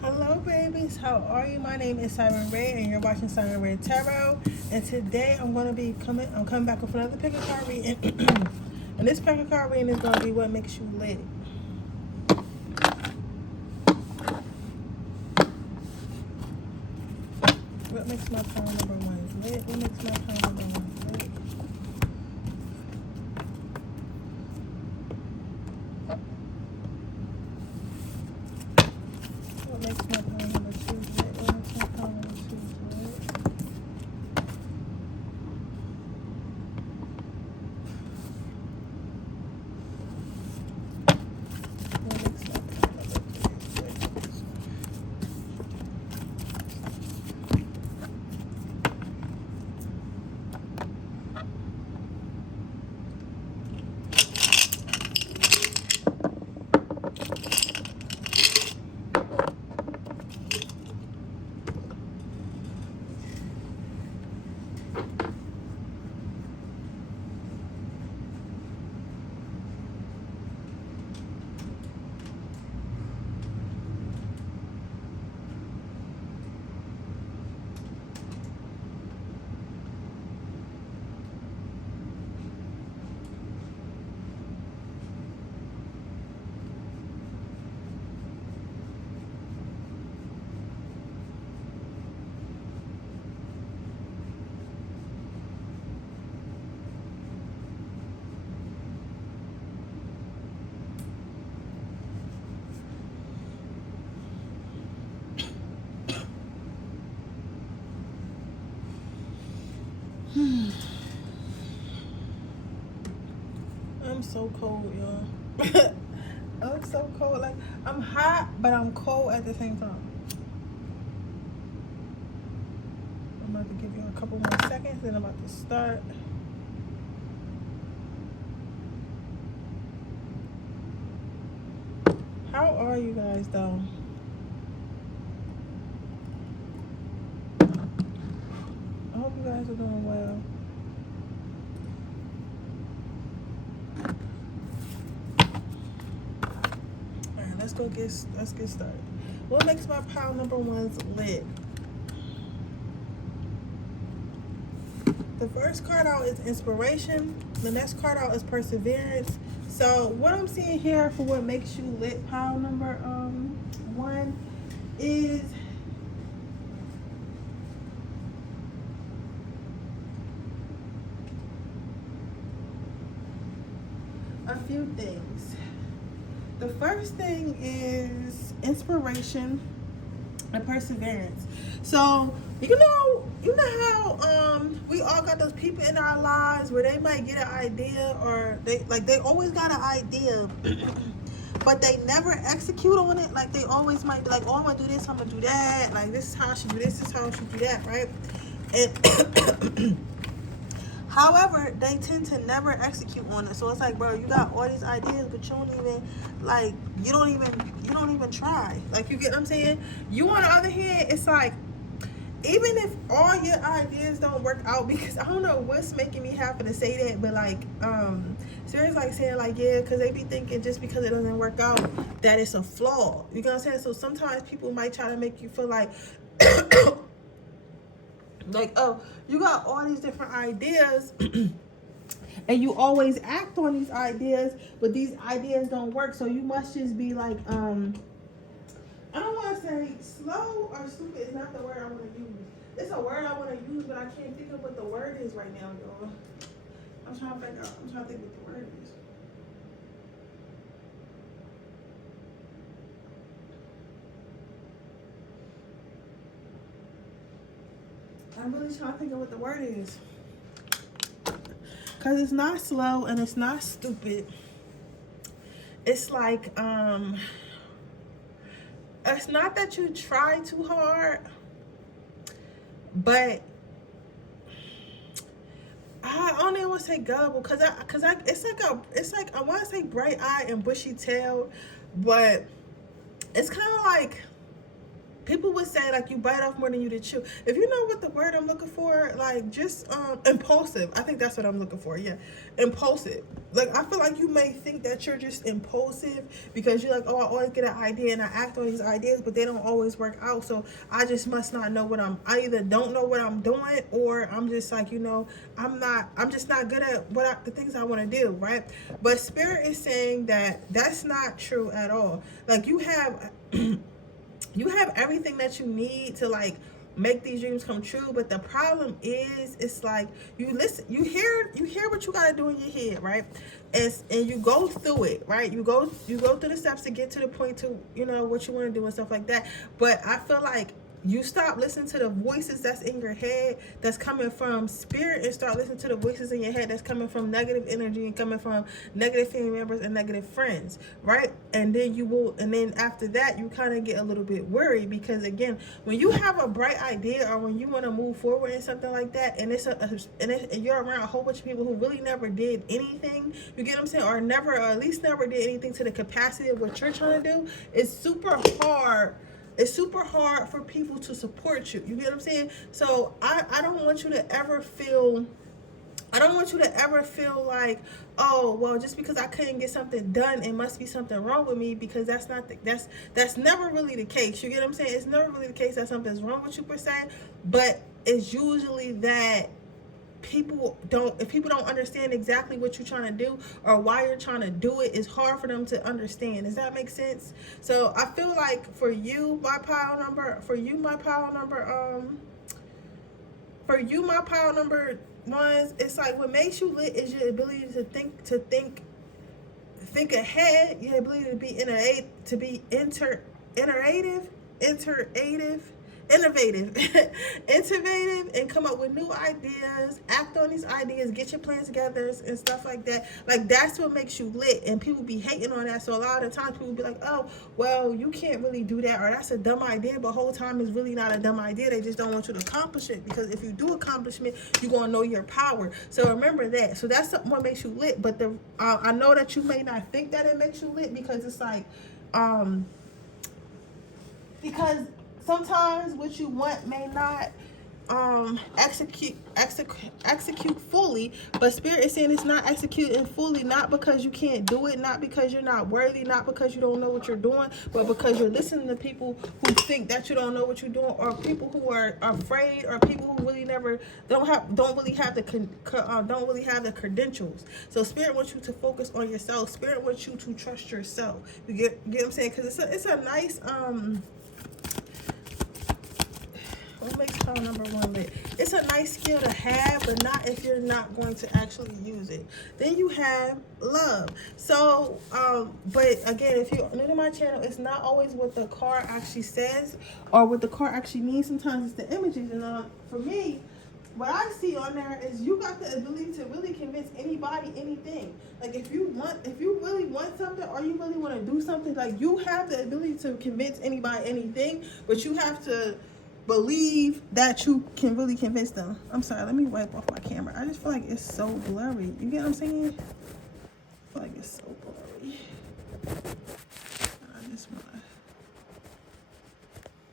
Hello, babies. How are you? My name is Siren Red, and you're watching Siren Red Tarot. And today I'm coming back with another pick a card reading. And this pick a card reading is gonna be what makes you lit. What makes my pile number one lit? What makes my pile number one lit? What makes my pile number two lit? What makes my pile number two lit? What makes my pile number three lit? I'm so cold, y'all. I'm so cold. Like, I'm hot, but I'm cold at the same time. I'm about to give you a couple more seconds, then I'm about to start. How are you guys, though? I hope you guys are doing well. Alright, let's get started. What makes my pile number ones lit? The first card out is inspiration. The next card out is perseverance. So what I'm seeing here for what makes you lit pile number one is a few things. The first thing is inspiration and perseverance. So you know how we all got those people in our lives where they might get an idea, or they always got an idea but they never execute on it. Like, they always might be like, oh, I'm gonna do this, I'm gonna do that, like, this is how I should do this is how I should do that, right? And however, they tend to never execute on it. So it's like, bro, you got all these ideas, but you don't even try. Like, you get what I'm saying? You, on the other hand, it's like, even if all your ideas don't work out, because I don't know what's making me happy to say that, but like, Siren's like saying like, yeah, because they be thinking just because it doesn't work out that it's a flaw. You know what I'm saying? So sometimes people might try to make you feel like, like, oh, you got all these different ideas and you always act on these ideas, but these ideas don't work. So you must just be like, I don't want to say slow or stupid is not the word I want to use. It's a word I want to use, but I can't think of what the word is right now, y'all. I'm trying to think what the word is. I'm really trying to think of what the word is. Because it's not slow and it's not stupid. It's like, it's not that you try too hard, but I only want to say gullible, because it's like I want to say bright eye and bushy tail, but it's kind of like people would say like you bite off more than you chew. If you know what the word I'm looking for, like just impulsive. I think that's what I'm looking for. Yeah, impulsive. Like I feel like you may think that you're just impulsive because you're like, oh, I always get an idea and I act on these ideas, but they don't always work out. So I just must not know what I either don't know what I'm doing, or I'm just like, I'm just not good at the things I want to do, right? But Spirit is saying that that's not true at all. Like you have you have everything that you need to like make these dreams come true, but the problem is it's like you hear what you got to do in your head, right? And you go through it, right? You go through the steps to get to the point to what you want to do and stuff like that. But I feel like you stop listening to the voices that's in your head that's coming from Spirit, and start listening to the voices in your head that's coming from negative energy and coming from negative family members and negative friends, right? And then after that you kind of get a little bit worried, because again, when you have a bright idea or when you want to move forward in something like that, and and you're around a whole bunch of people who really never did anything, you get what I'm saying, or at least never did anything to the capacity of what you're trying to do, it's super hard. It's super hard for people to support you. You get what I'm saying? So I don't want you to ever feel like, oh, well, just because I couldn't get something done, it must be something wrong with me, because that's never really the case. You get what I'm saying? It's never really the case that something's wrong with you per se, but it's usually that if people don't understand exactly what you're trying to do or why you're trying to do it, it's hard for them to understand. Does that make sense? So I feel like for you, my pile number ones, it's like what makes you lit is your ability to think ahead, your ability to be innovative, and come up with new ideas, act on these ideas, get your plans together and stuff like that. Like that's what makes you lit, and people be hating on that. So a lot of times people be like, oh, well, you can't really do that, or that's a dumb idea, but whole time it's really not a dumb idea. They just don't want you to accomplish it, because if you do accomplish it, you're gonna know your power. So remember that. So that's what makes you lit. But I know that you may not think that it makes you lit, because it's like because sometimes what you want may not execute fully, but Spirit is saying it's not executing fully, not because you can't do it, not because you're not worthy, not because you don't know what you're doing, but because you're listening to people who think that you don't know what you're doing, or people who are afraid, or people who really don't really have the credentials. So Spirit wants you to focus on yourself. Spirit wants you to trust yourself. You get what I'm saying? Because it's a nice what makes pile number one lit? It's a nice skill to have, but not if you're not going to actually use it. Then you have love. So, but again, if you're new to my channel, it's not always what the card actually says or what the card actually means. Sometimes it's the images. And for me, what I see on there is you got the ability to really convince anybody anything. Like if you really want something, or you really want to do something, like you have the ability to convince anybody anything, but you have to believe that you can really convince them. I'm sorry, let me wipe off my camera. I just feel like it's so blurry. You get what I'm saying? I feel like it's so blurry. I just want to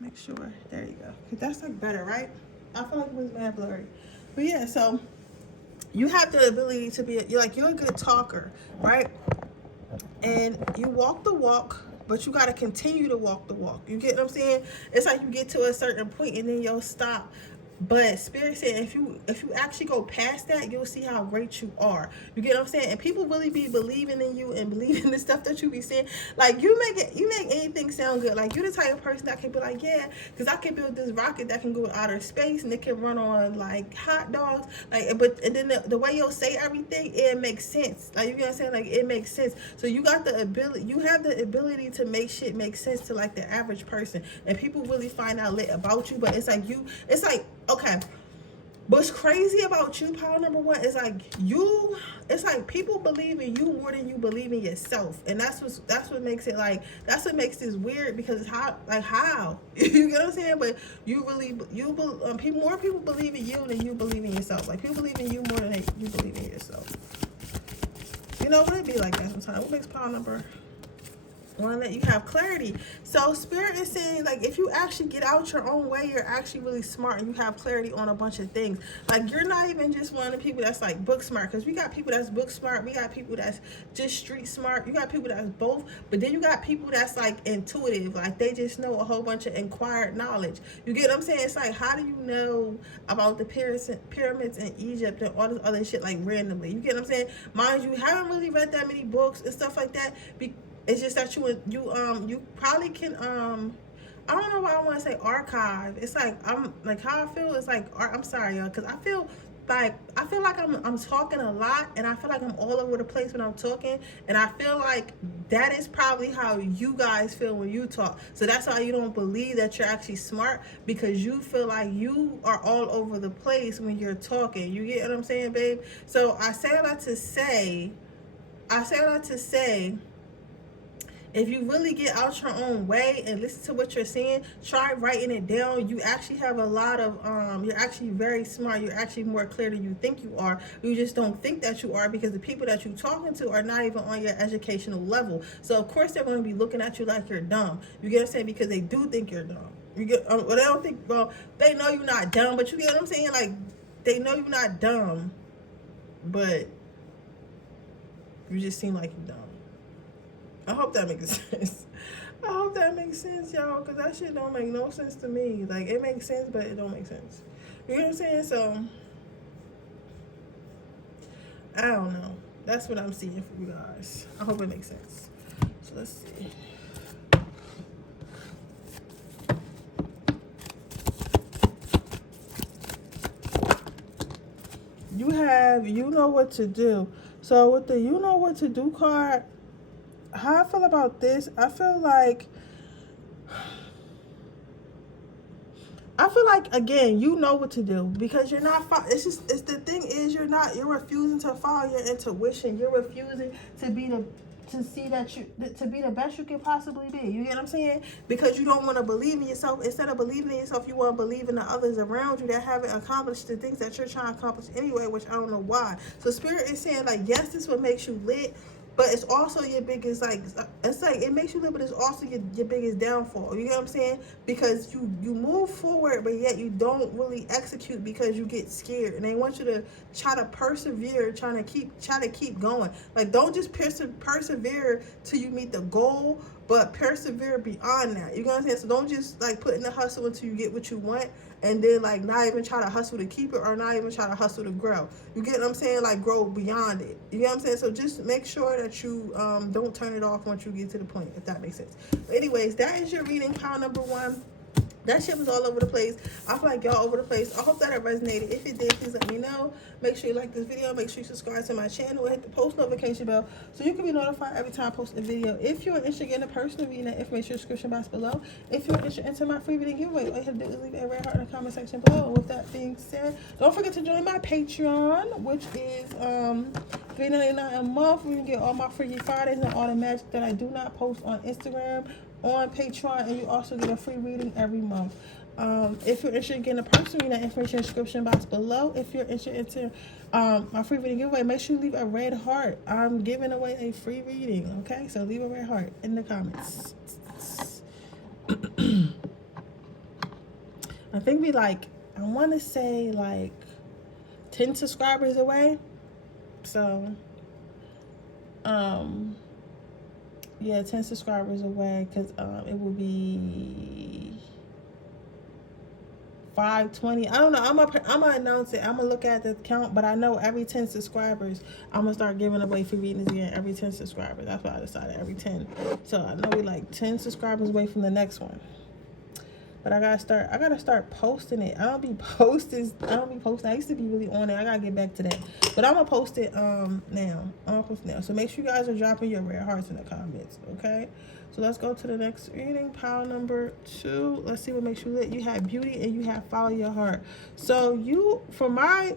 make sure. There you go. Because that's like better, right? I feel like it was mad blurry. But yeah, so you have the ability to be, you're a good talker, right? And you walk the walk, but you got to continue to walk the walk. You get what I'm saying? It's like you get to a certain point and then you'll stop. But Spirit said if you actually go past that, you'll see how great you are. You get what I'm saying? And people really be believing in you and believing the stuff that you be saying. Like you make anything sound good. Like you're the type of person that can be like, yeah, because I can build this rocket that can go outer space and it can run on like hot dogs. And then the way you'll say everything, it makes sense. Like you get what I'm saying? Like it makes sense. So you have the ability to make shit make sense to like the average person. And people really find out lit about you. But it's like okay, what's crazy about you, pile number one, is it's like people believe in you more than you believe in yourself, and that's what makes it like, that's what makes this weird, because it's how you get what I'm saying? But more people believe in you than you believe in yourself. Like people believe in you more than you believe in yourself. You know, would it be like that sometimes? What makes pile number want to let you have clarity. So Spirit is saying, like, if you actually get out your own way, you're actually really smart and you have clarity on a bunch of things. Like, you're not even just one of the people that's like book smart, because we got people that's book smart, we got people that's just street smart, you got people that's both, but then you got people that's like intuitive, like they just know a whole bunch of acquired knowledge. You get what I'm saying? It's like, how do you know about the pyramids in Egypt and all this other shit like randomly? You get what I'm saying? Mind you, haven't really read that many books and stuff like that. It's just that you probably can I don't know why I want to say archive. It's like, I'm like, how I feel is like, I'm sorry y'all, because I feel like I'm talking a lot, and I feel like I'm all over the place when I'm talking, and I feel like that is probably how you guys feel when you talk. So that's why you don't believe that you're actually smart, because you feel like you are all over the place when you're talking. You get what I'm saying, babe? So I say that to say if you really get out your own way and listen to what you're saying, try writing it down. You actually have a lot of, you're actually very smart. You're actually more clear than you think you are. You just don't think that you are, because the people that you're talking to are not even on your educational level. So of course they're going to be looking at you like you're dumb. You get what I'm saying? Because they do think you're dumb. You get, well, they don't think, well, they know you're not dumb, but you get what I'm saying? Like, they know you're not dumb, but you just seem like you're dumb. I hope that makes sense. I hope that makes sense, y'all, because that shit don't make no sense to me. Like, it makes sense, but it don't make sense. You know what I'm saying? So, I don't know. That's what I'm seeing for you guys. I hope it makes sense. So, let's see. You have, you know what to do. So, with the you know what to do card, how I feel about this, I feel like again, you know what to do, because you're not it's the thing is, you're refusing to follow your intuition. You're refusing to be the best you can possibly be. You get what I'm saying? Because you don't want to believe in yourself. Instead of believing in yourself, you want to believe in the others around you that haven't accomplished the things that you're trying to accomplish anyway, which I don't know why. So Spirit is saying, like, yes, this is what makes you lit, but it's also your biggest, like, it's like, it makes you lit, but it's also your biggest downfall. You get what I'm saying? Because you move forward, but yet you don't really execute because you get scared. And they want you to try to persevere, try to keep going. Like, don't just persevere till you meet the goal, but persevere beyond that. You know what I'm saying? So don't just, like, put in the hustle until you get what you want, and then, like, not even try to hustle to keep it, or not even try to hustle to grow. You get what I'm saying? Like, grow beyond it. You get what I'm saying? So just make sure that you don't turn it off once you get to the point, if that makes sense. But anyways, that is your reading, pile number 1. That shit was all over the place. I feel like y'all over the place. I hope that it resonated. If it did, please let me know. Make sure you like this video. Make sure you subscribe to my channel and hit the post notification bell so you can be notified every time I post a video. If you're interested in a personal reading, that information in the description box below. If you're interested in my free reading giveaway, all you have to do is leave a red heart in the comment section below. And with that being said, don't forget to join my Patreon, which is $3.99 a month. You can get all my Freaky Fridays and all the magic that I do not post on Instagram, on Patreon, and you also get a free reading every month. If you're interested in getting a personal reading, that information in the description box below. If you're interested in my free reading giveaway, make sure you leave a red heart. I'm giving away a free reading, okay? So leave a red heart in the comments. I think I want to say like 10 subscribers away. So, yeah, 10 subscribers away, because it will be 520. I don't know. I'm gonna announce it. I'm gonna look at the count, but I know every 10 subscribers, I'm gonna start giving away free readings again. Every 10 subscribers. That's why I decided every 10. So I know we like 10 subscribers away from the next one. But I gotta start posting it. I don't be posting. I used to be really on it. I gotta get back to that. But I'm gonna post it now. I'm gonna post it now. So make sure you guys are dropping your red hearts in the comments, okay? So let's go to the next reading, pile number 2. Let's see what makes you lit. You have beauty and you have follow your heart. So I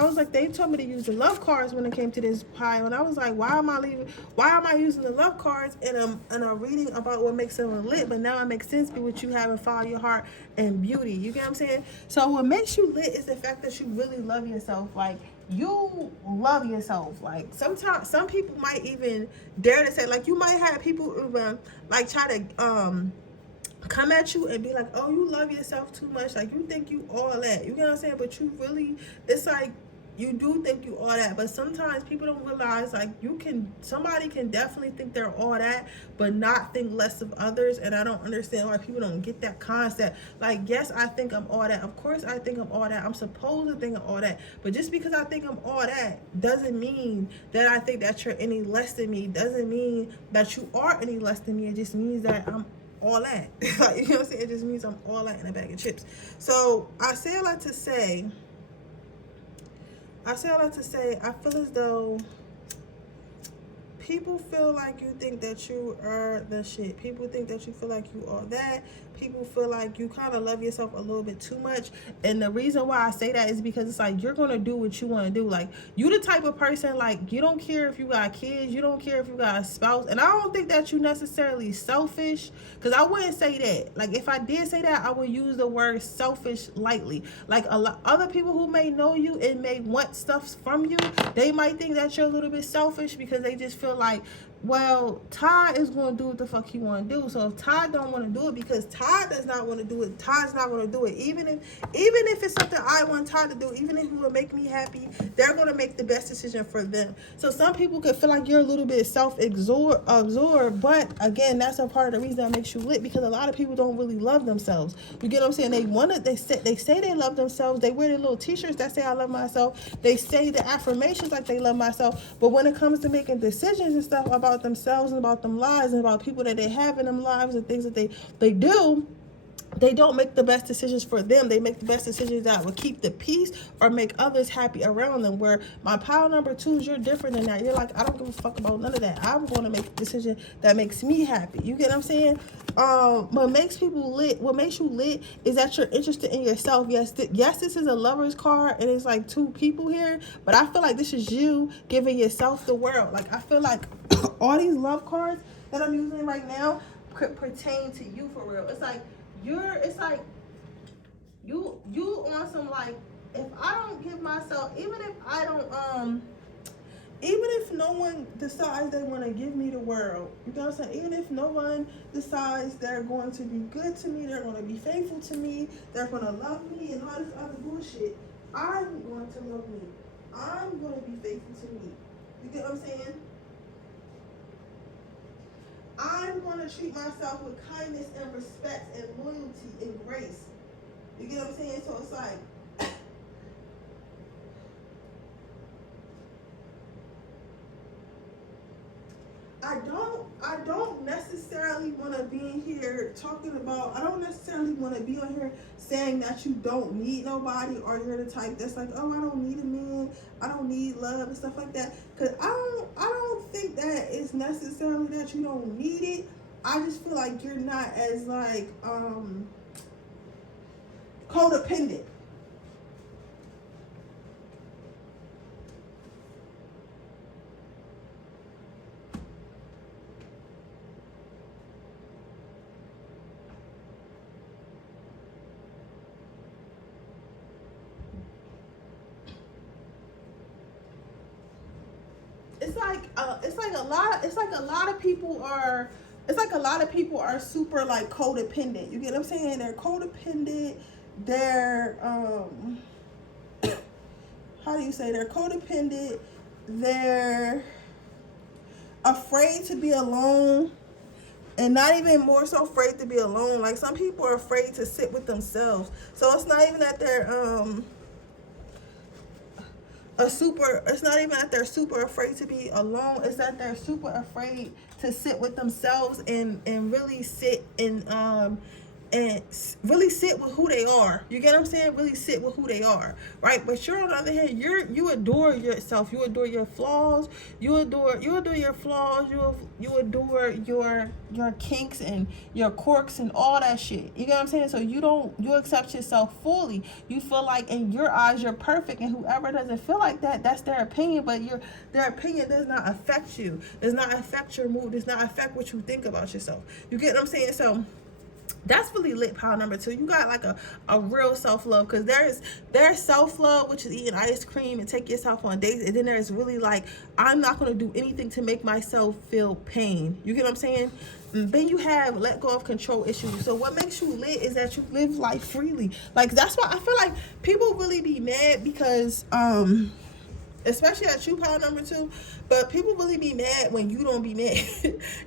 was like, they told me to use the love cards when it came to this pile, and I was like, why am I using the love cards in a reading about what makes someone lit? But now it makes sense with what you have in follow your heart and beauty. You get what I'm saying? So what makes you lit is the fact that you really love yourself. Like, you love yourself. Like sometimes some people might even dare to say, like, you might have people even like try to come at you and be like, oh, you love yourself too much, like you think you all that, you get what I'm saying? But you really, it's like you do think you all that, but sometimes people don't realize, like, somebody can definitely think they're all that but not think less of others. And I don't understand why people don't get that concept. Like, yes, I think I'm all that, of course I think I'm all that, I'm supposed to think I'm all that, but just because I think I'm all that doesn't mean that I think that you're any less than me, doesn't mean that you are any less than me. It just means that I'm all that. Like, you know what I'm saying? It just means I'm all that in a bag of chips. So I say a lot to say, I feel as though people feel like you think that you are the shit. People think that you feel like you are that. People feel like you kind of love yourself a little bit too much. And the reason why I say that is because it's like, you're going to do what you want to do. Like, you the type of person, like, you don't care if you got kids, you don't care if you got a spouse. And I don't think that you necessarily selfish, because I wouldn't say that. Like, if I did say that, I would use the word selfish lightly. Like, a lot other people who may know you and may want stuff from you, they might think that you're a little bit selfish because they just feel like, well, Todd is going to do what the fuck he want to do. So if Todd don't want to do it because Todd does not want to do it, Todd's not going to do it. Even if it's something I want Todd to do, even if it would make me happy, they're going to make the best decision for them. So some people could feel like you're a little bit self-absorbed, but again, that's a part of the reason that makes you lit, because a lot of people don't really love themselves. You get what I'm saying? They say they love themselves. They wear their little t-shirts that say I love myself. They say the affirmations like they love myself. But when it comes to making decisions and stuff about themselves and about them lives and about people that they have in them lives and things that they do, they don't make the best decisions for them. They make the best decisions that will keep the peace or make others happy around them. Where my pile number two is, you're different than that. You're like, I don't give a fuck about none of that. I'm going to make a decision that makes me happy. You get what I'm saying? What makes people lit, what makes you lit is that you're interested in yourself. Yes, this is a lover's card and it's like two people here, but I feel like this is you giving yourself the world. Like, I feel like all these love cards that I'm using right now could pertain to you for real. It's like, you on some, like, if I don't give myself, even if no one decides they want to give me the world, you know what I'm saying? Even if no one decides they're going to be good to me, they're going to be faithful to me, they're going to love me and all this other bullshit, I'm going to love me. I'm going to be faithful to me. You get what I'm saying? I'm going to treat myself with kindness and respect and loyalty and grace. You get what I'm saying? So it's like, I don't necessarily want to be in here talking about, I don't necessarily want to be on here saying that you don't need nobody, or you're the type that's like, oh, I don't need a man, I don't need love and stuff like that. Because I don't think that it's necessarily that you don't need it. I just feel like you're not as like codependent. It's like a lot of people are super like codependent. You get what I'm saying? They're codependent. They're how do you say, they're codependent. They're afraid to be alone. And not even more so afraid to be alone. Like, some people are afraid to sit with themselves. So it's not even that they're it's not even that they're super afraid to be alone. It's that they're super afraid to sit with themselves and really sit and really sit with who they are. You get what I'm saying? Really sit with who they are, right? But you're, on the other hand, you adore yourself. You adore your flaws. You adore your flaws. You adore your kinks and your quirks and all that shit. You get what I'm saying? So you accept yourself fully. You feel like in your eyes you're perfect, and whoever doesn't feel like that, that's their opinion. But their opinion does not affect you. Does not affect your mood. Does not affect what you think about yourself. You get what I'm saying? So That's really lit, pile number 2. You got like a real self-love, because there's self-love, which is eating ice cream and take yourself on dates, and then there's really like, I'm not going to do anything to make myself feel pain. You get what I'm saying? And then you have let go of control issues. So what makes you lit is that you live life freely. Like, that's why I feel like people really be mad because especially at you, pile number 2, but people really be mad when you don't be mad.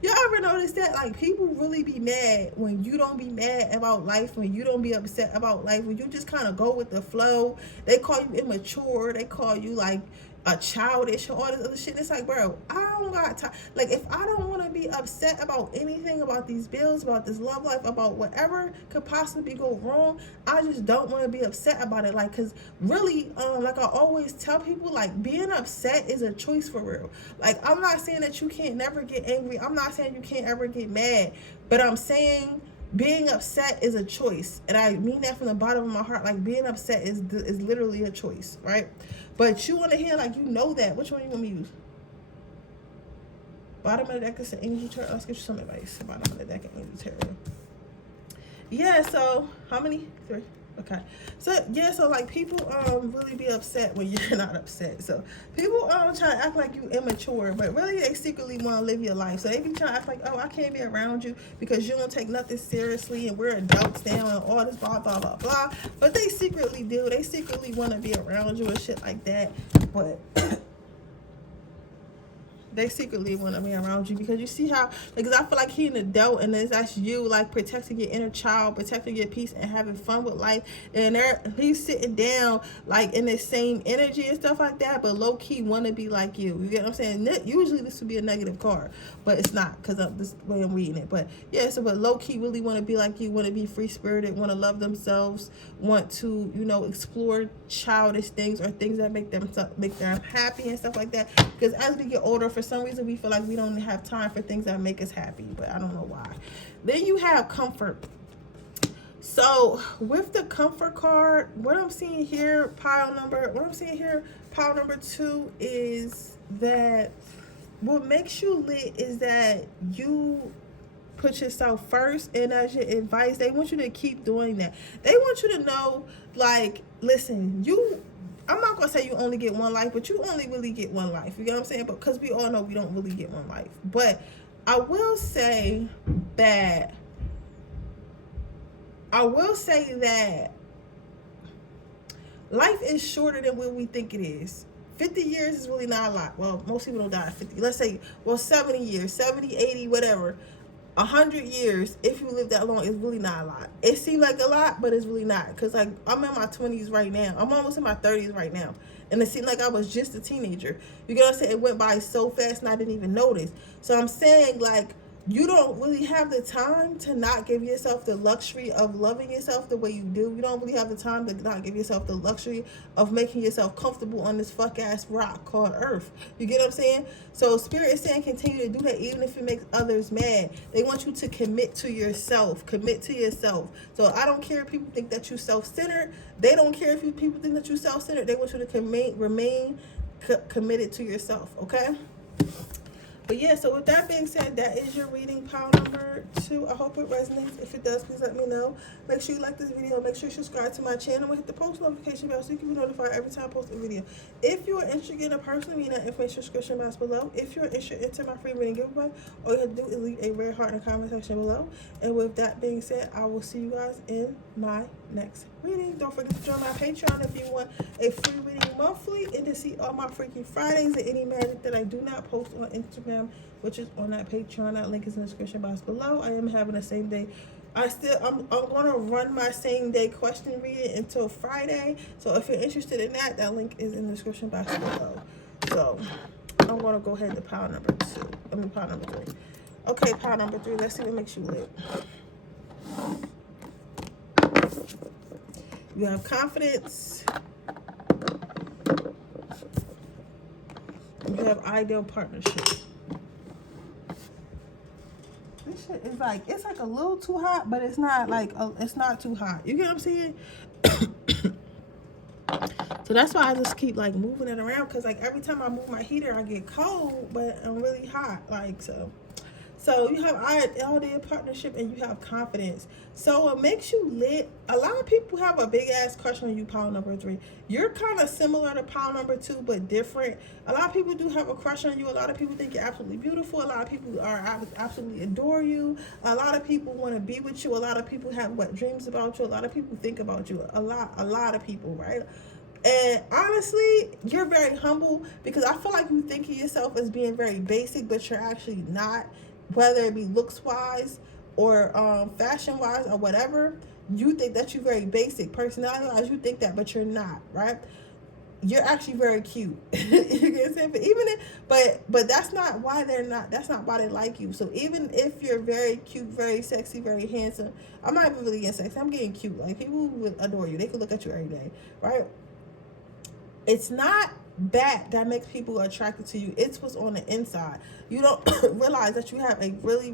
Y'all ever notice that? Like, people really be mad when you don't be mad about life, when you don't be upset about life, when you just kind of go with the flow. They call you immature, they call you like a childish and all this other shit. It's like, bro, I don't got time. Like, if I don't want to be upset about anything, about these bills, about this love life, about whatever could possibly go wrong, I just don't want to be upset about it. Like, because really, like I always tell people, like, being upset is a choice for real. Like, I'm not saying that you can't never get angry. I'm not saying you can't ever get mad, but I'm saying being upset is a choice, and I mean that from the bottom of my heart. Like, being upset is literally a choice, right? But you want to hear, like, you know that. Which one you want me to use? Bottom of the deck is an angel tarot. Let's get you some advice. Bottom of the deck, angel tarot. Yeah. So how many? 3. Okay. So yeah. So like, people really be upset when you're not upset. So people try to act like you immature, but really they secretly want to live your life. So they be trying to act like, oh, I can't be around you because you don't take nothing seriously and we're adults now and all this blah blah blah blah. But they secretly do. They secretly want to be around you and shit like that. But they secretly want to be around you because you see how, because I feel like he's an adult and that's you, like, protecting your inner child, protecting your peace and having fun with life, and he's sitting down like in the same energy and stuff like that, but low-key want to be like you get what I'm saying? Usually this would be a negative card, but it's not, because of this way I'm reading it. But yeah, so but low-key really want to be like you, want to be free-spirited, want to love themselves, want to, you know, explore childish things or things that make them happy and stuff like that. Because as we get older, for some reason we feel like we don't have time for things that make us happy, but I don't know why. Then you have comfort. So with the comfort card, what I'm seeing here, pile number 2, is that what makes you lit is that you put yourself first, and as your advice, they want you to keep doing that. They want you to know, like, listen, I'm not gonna say you only get one life, but you only really get one life. You get what I'm saying? Because we all know we don't really get one life. But I will say that life is shorter than what we think it is. 50 years is really not a lot. Well, most people don't die at 50. Let's say, well, 70 years, 70, 80, whatever. 100 years, if you live that long, is really not a lot. It seems like a lot, but it's really not. Because, like, I'm in my 20s right now. I'm almost in my 30s right now. And it seemed like I was just a teenager. You get what I'm saying? It went by so fast and I didn't even notice. So I'm saying, like, you don't really have the time to not give yourself the luxury of loving yourself the way you do. You don't really have the time to not give yourself the luxury of making yourself comfortable on this fuck-ass rock called Earth. You get what I'm saying? So Spirit is saying continue to do that even if it makes others mad. They want you to commit to yourself. Commit to yourself. So I don't care if people think that you're self-centered. They don't care if people think that you're self-centered. They want you to remain committed to yourself, okay? But yeah, so with that being said, that is your reading, pile number 2. I hope it resonates. If it does, please let me know. Make sure you like this video. Make sure you subscribe to my channel and hit the post notification bell so you can be notified every time I post a video. If you are interested in a personal reading, that information description box below. If you're interested into my free reading giveaway, all you have to do is leave a red heart in the comment section below. And with that being said, I will see you guys in my next reading. Don't forget to join my Patreon if you want a free reading monthly and to see all my Freaky Fridays and any magic that I do not post on Instagram, which is on that Patreon. That link is in the description box below. I am having a same day. I'm going to run my same day question reading until Friday. So if you're interested in that, that link is in the description box below. So I'm going to go ahead to pile number 3. Okay, pile number 3. Let's see what makes you lit. You have confidence. You have ideal partnership. This shit is like, it's like a little too hot, but it's not like, it's not too hot. You get what I'm saying? So that's why I just keep like moving it around, because like every time I move my heater, I get cold, but I'm really hot. Like, so So you have ideal partnership and you have confidence. So what makes you lit? A lot of people have a big ass crush on you, pile number 3. You're kind of similar to pile number 2, but different. A lot of people do have a crush on you. A lot of people think you're absolutely beautiful. A lot of people absolutely adore you. A lot of people want to be with you. A lot of people have what dreams about you. A lot of people think about you. A lot of people, right? And honestly, you're very humble because I feel like you think of yourself as being very basic, but you're actually not. Whether it be looks wise or fashion wise or whatever, you think that you're very basic. Personality wise, you think that, but you're not, right? You're actually very cute. You get what I'm saying? But but that's not why they're not. That's not why they like you. So even if you're very cute, very sexy, very handsome, I'm not even really getting sexy. I'm getting cute. Like people would adore you. They could look at you every day, right? It's not that makes people attracted to you. It's what's on the inside. You don't realize that you have a really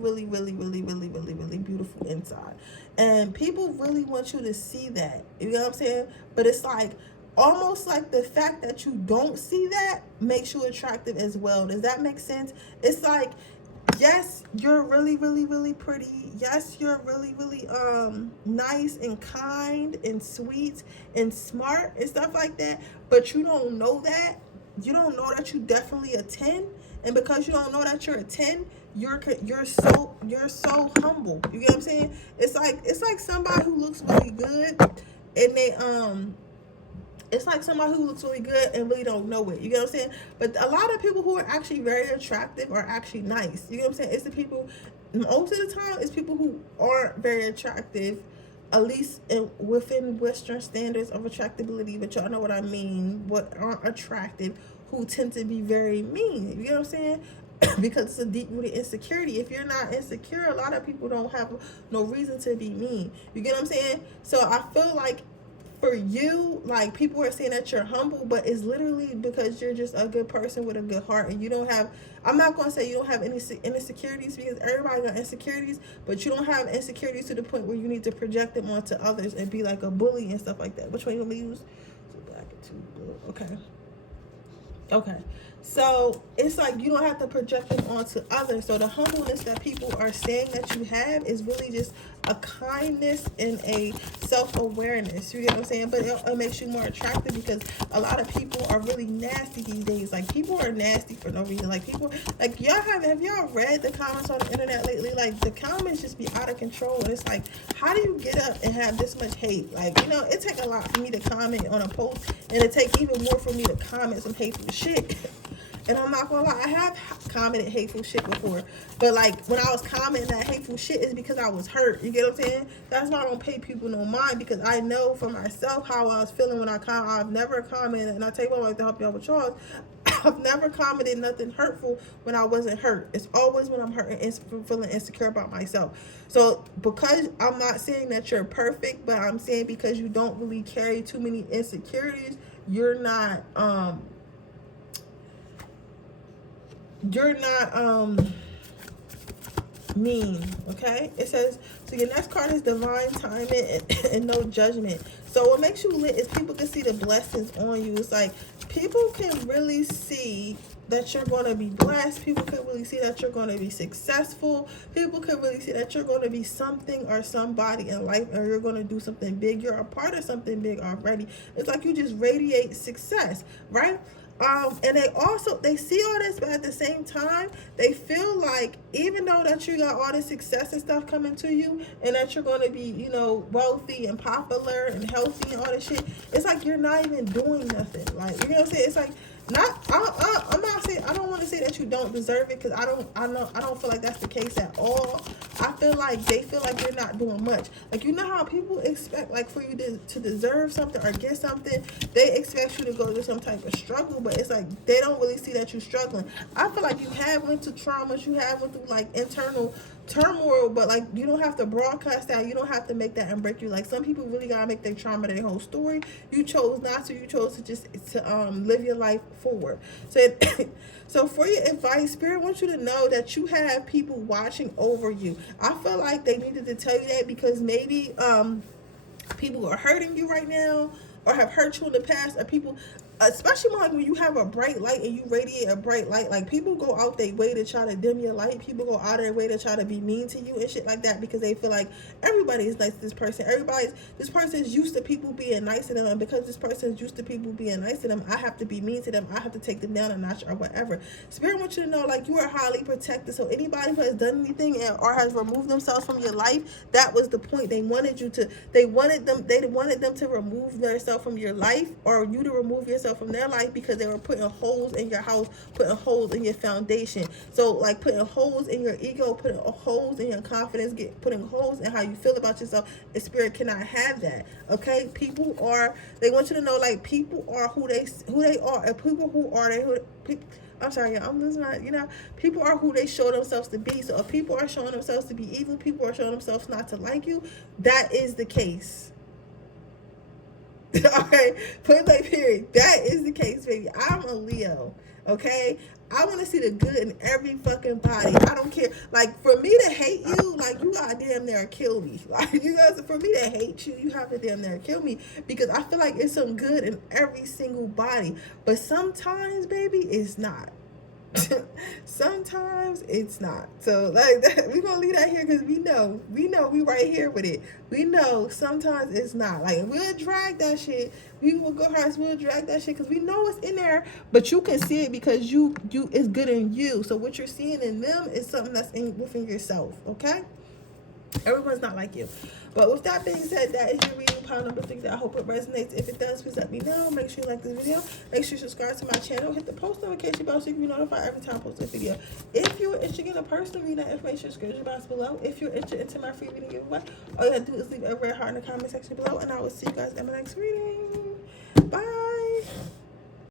beautiful inside, and people really want you to see that. You know what I'm saying? But it's like almost like the fact that you don't see that makes you attractive as well. Does that make sense? It's like, yes, you're really pretty. Yes, you're really nice and kind and sweet and smart and stuff like that. But you don't know that. You don't know that you definitely a 10. And because you don't know that you're a 10, you're so humble. You get what I'm saying? It's like somebody who looks really good and they it's like somebody who looks really good and really don't know it. You get what I'm saying? But a lot of people who are actually very attractive are actually nice. You get what I'm saying? It's the people, most of the time, it's people who aren't very attractive, at least within Western standards of attractability, but y'all know what I mean, what aren't attractive, who tend to be very mean. You get what I'm saying? Because it's a deep-rooted insecurity. If you're not insecure, a lot of people don't have no reason to be mean. You get what I'm saying? So I feel like for you, like, people are saying that you're humble, but it's literally because you're just a good person with a good heart, and you don't have, I'm not going to say you don't have any insecurities, because everybody got insecurities, but you don't have insecurities to the point where you need to project them onto others and be like a bully and stuff like that. Which one you want me to use? So black and 2 blue. Okay. So it's like you don't have to project them onto others. So the humbleness that people are saying that you have is really just a kindness and a self-awareness. You get what I'm saying? But it makes you more attractive because a lot of people are really nasty these days. Like, people are nasty for no reason. Like, people, like, have y'all read the comments on the internet lately? Like, the comments just be out of control. And it's like, how do you get up and have this much hate? Like, you know, it take a lot for me to comment on a post, and it take even more for me to comment some hateful shit. And I'm not gonna lie, I have commented hateful shit before. But, like, when I was commenting that hateful shit, it's because I was hurt. You get what I'm saying? That's why I don't pay people no mind, because I know for myself how I was feeling when I comment. I've never commented, and I tell you what, I like to help y'all with yours. I've never commented nothing hurtful when I wasn't hurt. It's always when I'm hurt and feeling insecure about myself. So, because I'm not saying that you're perfect, but I'm saying because you don't really carry too many insecurities, you're not mean. Okay, it says, so your next card is divine timing and no judgment. So what makes you lit is people can see the blessings on you. It's like people can really see that you're going to be blessed. People can really see that you're going to be successful. People can really see that you're going to be something or somebody in life, or you're going to do something big. You're a part of something big already. It's like you just radiate success, right? And they see all this, but at the same time, they feel like even though that you got all this success and stuff coming to you, and that you're going to be, you know, wealthy and popular and healthy and all this shit, it's like you're not even doing nothing. Like, you know what I'm saying? It's like, I'm not saying, I don't want to say that you don't deserve it, because I don't feel like that's the case at all. I feel like they feel like you're not doing much. Like, you know how people expect, like, for you to deserve something or get something, they expect you to go through some type of struggle, but it's like they don't really see that you're struggling. I feel like you have went through traumas, you have went through, like, internal turmoil, but, like, you don't have to broadcast that. You don't have to make that and break you. Like, some people really gotta make their trauma their whole story. You chose not to. You chose to just live your life forward. So so for your advice, Spirit wants you to know that you have people watching over you. I feel like they needed to tell you that because maybe people are hurting you right now, or have hurt you in the past, or people, especially like when you have a bright light and you radiate a bright light, like people go out their way to try to dim your light. People go out of their way to try to be mean to you and shit like that because they feel like everybody is nice to this person. This person is used to people being nice to them, and because this person is used to people being nice to them, I have to be mean to them. I have to take them down a notch or whatever. Spirit wants you to know, like, you are highly protected. So anybody who has done anything or has removed themselves from your life, that was the point. They wanted them to remove themselves from your life, or you to remove yourself from their life, because they were putting holes in your house, putting holes in your foundation. So like putting holes in your ego, putting holes in your confidence, putting holes in how you feel about yourself. The spirit cannot have that. Okay, they want you to know, like, people are who they are, and people who are I'm sorry, I'm losing my, people are who they show themselves to be. So if people are showing themselves to be evil, people are showing themselves not to like you, that is the case. Alright, point blank period. That is the case, baby. I'm a Leo, okay? I want to see the good in every fucking body. I don't care. Like, for me to hate you, like, you gotta damn near kill me. Like, for me to hate you, you have to damn near kill me, because I feel like it's some good in every single body. But sometimes, baby, it's not. Sometimes it's not. So like that, we're gonna leave that here, because we know we right here with it. We know sometimes it's not. Like, we'll drag that shit. We will go hard. We'll drag that shit because we know it's in there, but you can see it because you it's good in you. So what you're seeing in them is something that's within yourself. Okay. Everyone's not like you. But with that being said, that is your reading pile number 6. I hope it resonates. If it does, please let me know. Make sure you like this video. Make sure you subscribe to my channel. Hit the post notification bell so you can be notified every time I post a video. If you're interested in a personal reading, that information is in the description box below. If you're interested in my free reading giveaway, all you have to do is leave a red heart in the comment section below, and I will see you guys in my next reading. Bye.